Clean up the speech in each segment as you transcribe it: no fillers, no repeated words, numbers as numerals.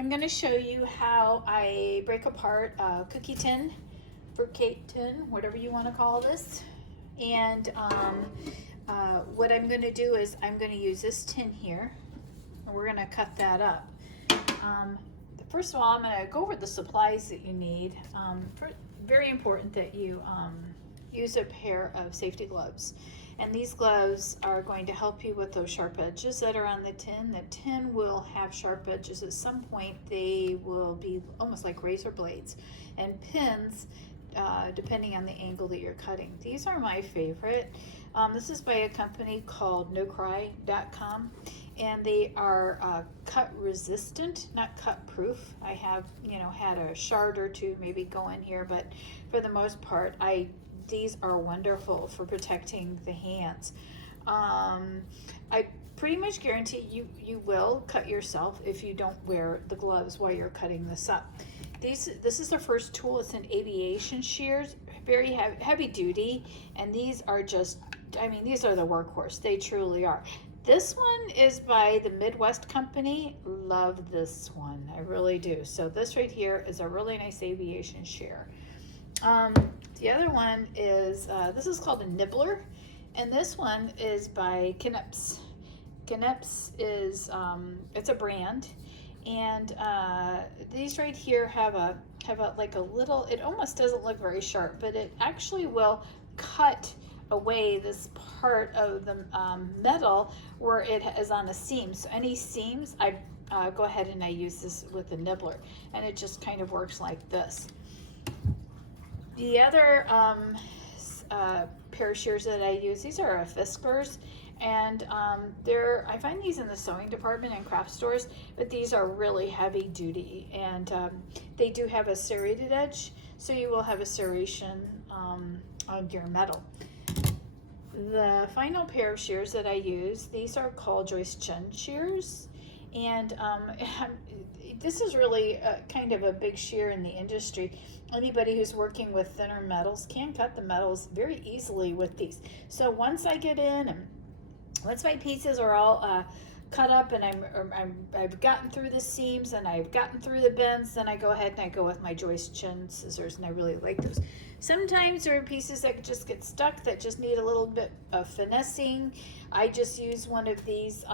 I'm going to show you how I break apart a cookie tin, fruitcake tin, whatever you want to call this. And what I'm going to do is I'm going to use this tin here, and we're going to cut that up. First of all, I'm going to go over the supplies that you need. Very important that you use a pair of safety gloves. And these gloves are going to help you with those sharp edges that are on the tin. The tin will have sharp edges at some point. They will be almost like razor blades. And pins, depending on the angle that you're cutting. These are my favorite. This is by a company called NoCry.com. And they are cut resistant, not cut proof. I have, had a shard or two maybe go in here, but for the most part, these are wonderful for protecting the hands. I pretty much guarantee you will cut yourself if you don't wear the gloves while you're cutting this up. This is the first tool. It's an aviation shears, very heavy duty, and these are just, these are the workhorse. They truly are. This one is by the Midwest company. Love this one, I really do. So this right here is a really nice aviation shear. The other one is, this is called a nibbler, and this one is by Knips. Knips is, it's a brand, and these right here have a like a little, it almost doesn't look very sharp, but it actually will cut away this part of the metal where it is on a seam. So any seams, I go ahead and I use this with the nibbler, and it just kind of works like this. The other pair of shears that I use, these are Fiskars, and I find these in the sewing department and craft stores, but these are really heavy duty, and they do have a serrated edge, so you will have a serration on your metal. The final pair of shears that I use, these are called Joyce Chen shears, and this is really kind of a big shear in the industry. Anybody who's working with thinner metals can cut the metals very easily with these. So once I get in, and once my pieces are all cut up, and I've gotten through the seams and I've gotten through the bends, then I go ahead and I go with my Joyce Chen scissors, and I really like those. Sometimes there are pieces that just get stuck that just need a little bit of finessing. I just use one of these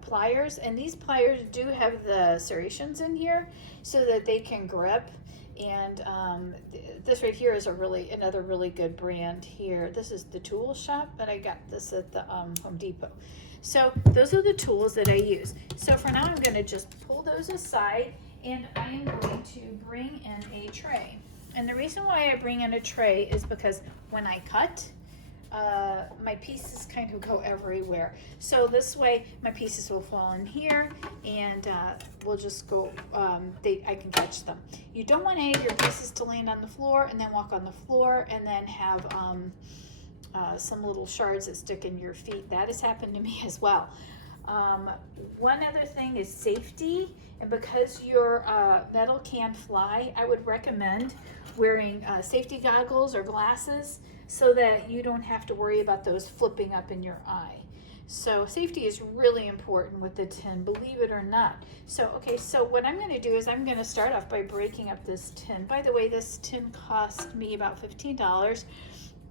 pliers, and these pliers do have the serrations in here so that they can grip. And this right here is another really good brand here. This is the Tool Shop, but I got this at the Home Depot. So those are the tools that I use. So for now, I'm going to just pull those aside, and I am going to bring in a tray. And the reason why I bring in a tray is because when I cut, my pieces kind of go everywhere. So this way, my pieces will fall in here, and we'll just go, I can catch them. You don't want any of your pieces to land on the floor and then walk on the floor and then have some little shards that stick in your feet. That has happened to me as well. One other thing is safety, and because your metal can fly, I would recommend wearing safety goggles or glasses so that you don't have to worry about those flipping up in your eye. So safety is really important with the tin, believe it or not. So what I'm going to do is I'm going to start off by breaking up this tin. By the way, this tin cost me about $15.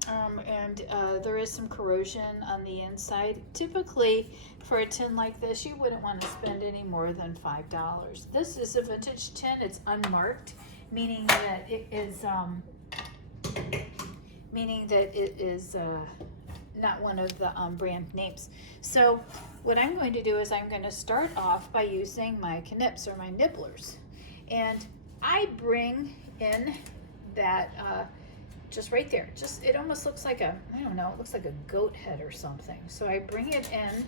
And there is some corrosion on the inside. Typically, for a tin like this, you wouldn't want to spend any more than $5. This is a vintage tin. It's unmarked, meaning that it is not one of the brand names. So what I'm going to do is I'm going to start off by using my Knips or my nibblers, and I bring in that. Just right there, it almost looks like it looks like a goat head or something. So I bring it in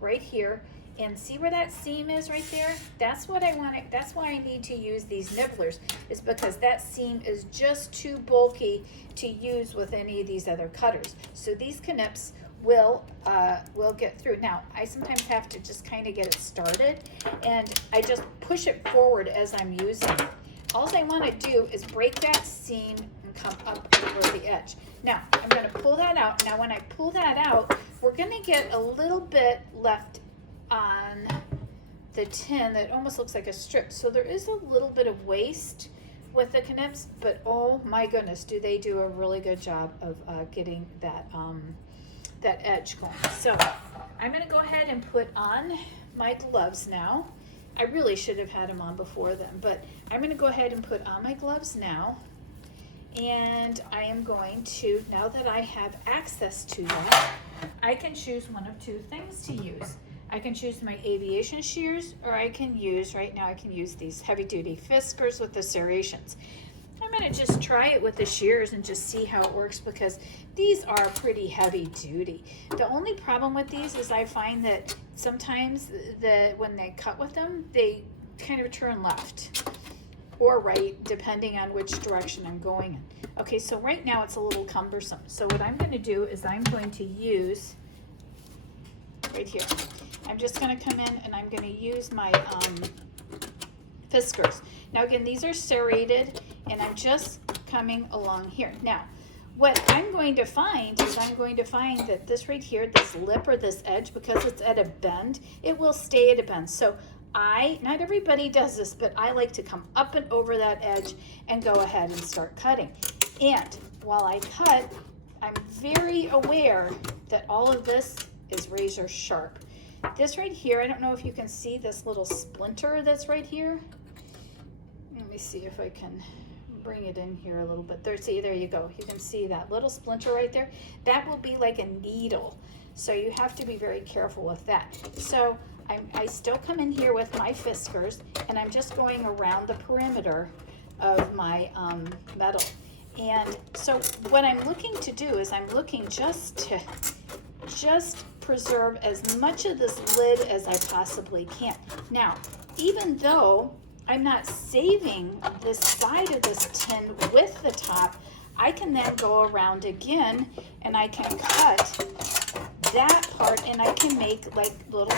right here, and see where that seam is right there? That's what I want. That's why I need to use these nibblers, is because that seam is just too bulky to use with any of these other cutters. So these Knips will get through. Now, I sometimes have to just kind of get it started, and I just push it forward as I'm using it. All I want to do is break that seam and come up over the edge. Now, I'm going to pull that out. Now, when I pull that out, we're going to get a little bit left on the tin that almost looks like a strip. So there is a little bit of waste with the Knips, but oh my goodness, do they do a really good job of getting that that edge going. So I'm going to go ahead and put on my gloves now. I really should have had them on before then, but I'm going to go ahead and put on my gloves now. And I am going to, now that I have access to that, I can choose one of two things to use. I can choose my aviation shears, or I can use, right now I can use these heavy duty Fiskars with the serrations. I'm going to just try it with the shears and just see how it works, because these are pretty heavy duty. The only problem with these is I find that sometimes when they cut with them, they kind of turn left or right, depending on which direction I'm going in. Okay, so right now it's a little cumbersome. So what I'm going to do is I'm going to use, right here, I'm just going to come in and I'm going to use my Fiskars. Now again, these are serrated, and I'm just coming along here. Now, what I'm going to find is I'm going to find that this right here, this lip or this edge, because it's at a bend, it will stay at a bend. So not everybody does this, but I like to come up and over that edge and go ahead and start cutting. And while I cut, I'm very aware that all of this is razor sharp. This right here, I don't know if you can see this little splinter that's right here. Let me see if I can bring it in here a little bit. There you go. You can see that little splinter right there. That will be like a needle. So you have to be very careful with that. So I still come in here with my Fiskars, and I'm just going around the perimeter of my metal. And so what I'm looking to do is I'm looking just to preserve as much of this lid as I possibly can. Now, even though I'm not saving this side of this tin with the top, I can then go around again and I can cut that part, and I can make like little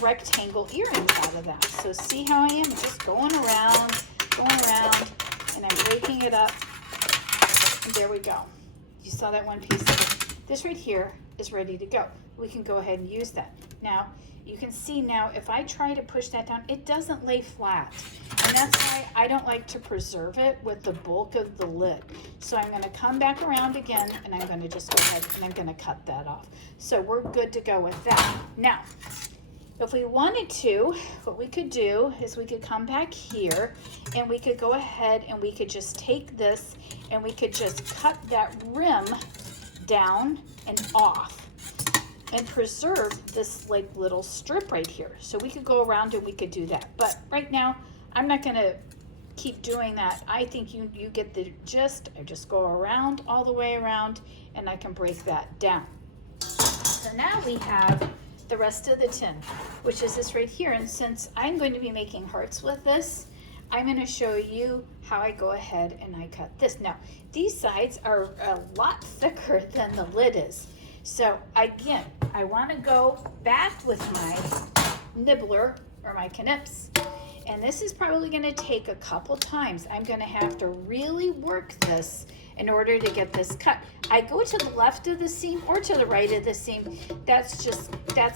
rectangle earrings out of that. So see how I am just going around, and I'm breaking it up. And there we go. You saw that one piece of it. This right here is ready to go. We can go ahead and use that. Now, you can see now, if I try to push that down, it doesn't lay flat. And that's why I don't like to preserve it with the bulk of the lid. So I'm gonna come back around again, and I'm gonna just go ahead and I'm gonna cut that off. So we're good to go with that. Now, if we wanted to, what we could do is we could come back here, and we could go ahead and we could just take this and we could just cut that rim down and off and preserve this like little strip right here. So we could go around and we could do that. But right now, I'm not gonna keep doing that. I think you get the gist. I just go around, all the way around, and I can break that down. So now we have the rest of the tin, which is this right here. And since I'm going to be making hearts with this, I'm going to show you how I go ahead and I cut this. Now, these sides are a lot thicker than the lid is. So again, I want to go back with my nibbler or my Knips. And this is probably going to take a couple times. I'm going to have to really work this in order to get this cut. I go to the left of the seam or to the right of the seam. That's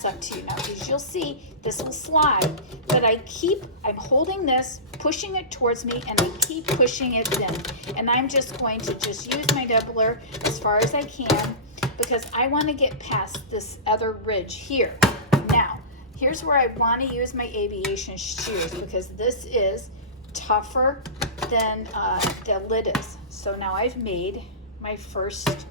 up to you now, because you'll see this will slide, but I'm holding this, pushing it towards me, and I keep pushing it in. And I'm just going to just use my nibbler as far as I can, because I want to get past this other ridge here. Now, here's where I want to use my aviation shears, because this is tougher than the lid is. So now I've made my first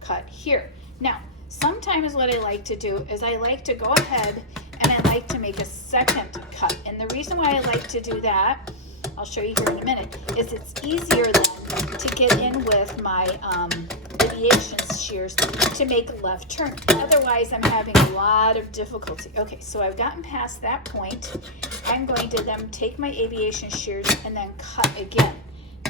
cut here. Now, sometimes what I like to do is I like to go ahead and I like to make a second cut. And the reason why I like to do that, I'll show you here in a minute, is it's easier then to get in with my aviation shears to make a left turn. Otherwise, I'm having a lot of difficulty. Okay, so I've gotten past that point. I'm going to then take my aviation shears and then cut again.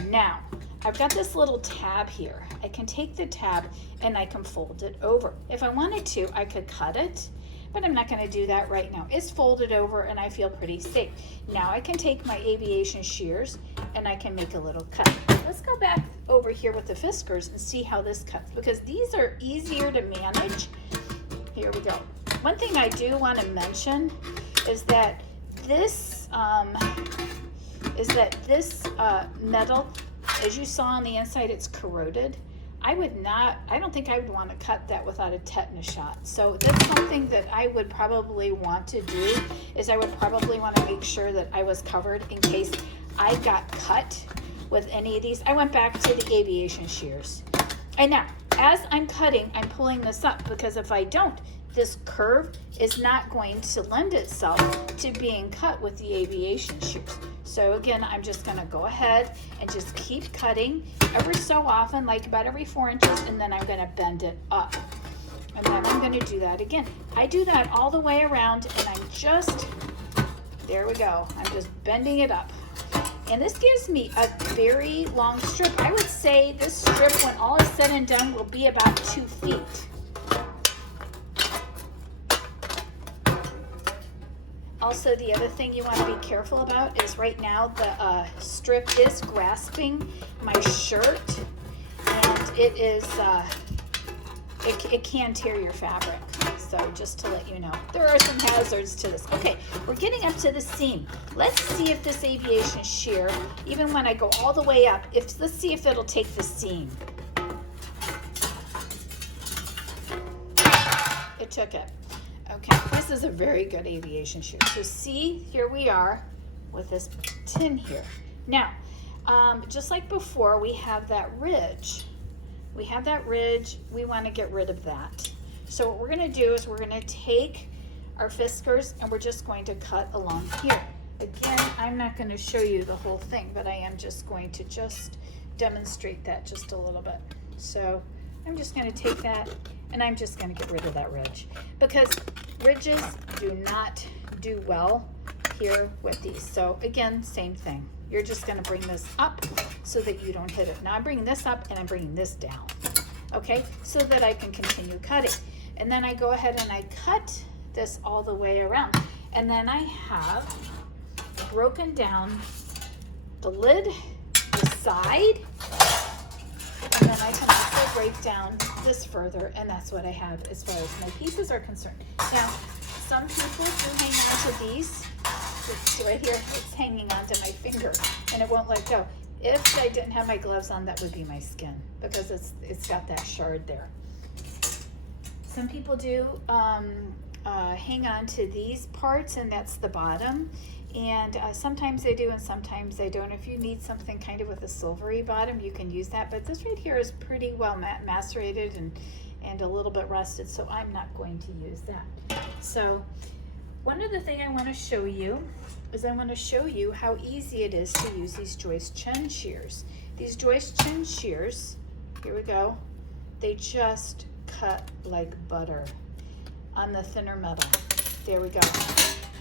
Now, I've got this little tab here. I can take the tab and I can fold it over. If I wanted to, I could cut it, but I'm not going to do that right now. It's folded over and I feel pretty safe. Now I can take my aviation shears and I can make a little cut. Let's go back over here with the Fiskars and see how this cuts, because these are easier to manage. Here we go. One thing I do want to mention is that this metal, as you saw on the inside, it's corroded. I don't think I would want to cut that without a tetanus shot. So that's something that I would probably want to do, is I would probably want to make sure that I was covered in case I got cut with any of these. I went back to the aviation shears. And now, as I'm cutting, I'm pulling this up, because if I don't, this curve is not going to lend itself to being cut with the aviation shears. So again, I'm just gonna go ahead and just keep cutting ever so often, like about every 4 inches, and then I'm gonna bend it up. And then I'm gonna do that again. I do that all the way around, and I'm just, there we go. I'm just bending it up. And this gives me a very long strip. I would say this strip, when all is said and done, will be about 2 feet. Also, the other thing you want to be careful about is right now the strip is grasping my shirt, and it is, it can tear your fabric. So just to let you know, there are some hazards to this. Okay, we're getting up to the seam. Let's see if this aviation shear, even when I go all the way up, let's see if it'll take the seam. It took it. Okay, this is a very good aviation shear. So see, here we are with this tin here. Now, just like before, we have that ridge. We have that ridge. We want to get rid of that. So what we're going to do is we're going to take our Fiskars and we're just going to cut along here. Again, I'm not going to show you the whole thing, but I am just going to just demonstrate that just a little bit. So I'm just going to take that, and I'm just going to get rid of that ridge, because ridges do not do well here with these. So again, same thing. You're just going to bring this up so that you don't hit it. Now I'm bringing this up and I'm bringing this down, okay, so that I can continue cutting. And then I go ahead and I cut this all the way around. And then I have broken down the lid, the side, and then I can also break down this further, and that's what I have as far as my pieces are concerned. Now, some people do hang on to these. It's right here, it's hanging onto my finger, and it won't let go. If I didn't have my gloves on, that would be my skin, because it's got that shard there. Some people do hang on to these parts, and that's the bottom. And sometimes they do and sometimes they don't. If you need something kind of with a silvery bottom, you can use that. But this right here is pretty well macerated and a little bit rusted, so I'm not going to use that. So one other thing I want to show you is I want to show you how easy it is to use these Joyce Chen shears. These Joyce Chen shears, here we go, they just cut like butter on the thinner metal. There we go.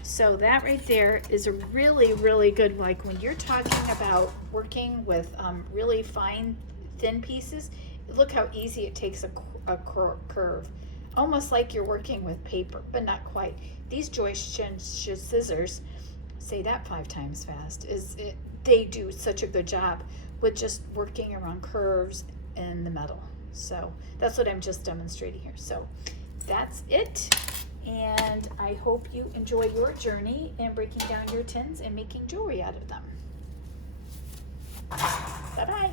So that right there is a really, really good, like when you're talking about working with really fine, thin pieces, look how easy it takes a curve. Almost like you're working with paper, but not quite. These Joyce Chen scissors, say that 5 times fast, they do such a good job with just working around curves in the metal. So that's what I'm just demonstrating here. So that's it. And I hope you enjoy your journey in breaking down your tins and making jewelry out of them. Bye-bye.